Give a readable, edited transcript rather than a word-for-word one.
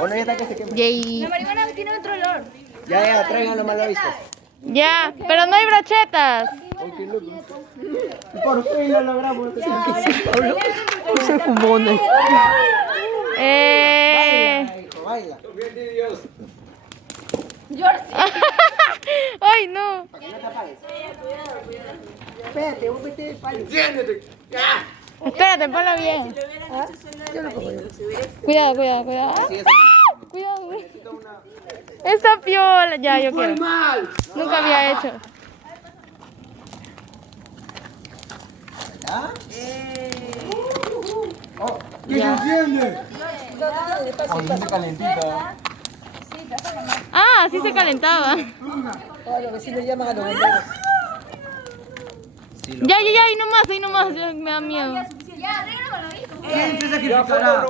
O no, ya está que se quema. Yay. La marihuana tiene otro olor. Ya, traigan los malvaviscos. Ya, pero no hay brochetas. Uy, qué loco. Por fin lo logramos. Se fumó, ¿no? Baila, hijo, baila. Ay, no. Para que no te apagues. Espérate, vos vete palo. Espérate, ponlo bien. Cuidado, cuidado, cuidado. Sí, eso. Cuidado, güey. Esta piola. Ya, yo quiero. Nunca había hecho. ¿Ah? Oh, ¿qué se enciende? Oh, se calentita. Ah, así se calentaba. Los vecinos llaman a los bomberos. Ya, ahí nomás, ya me da miedo. Ya, arréglalo con la vista. ¿Quién se sacrificará?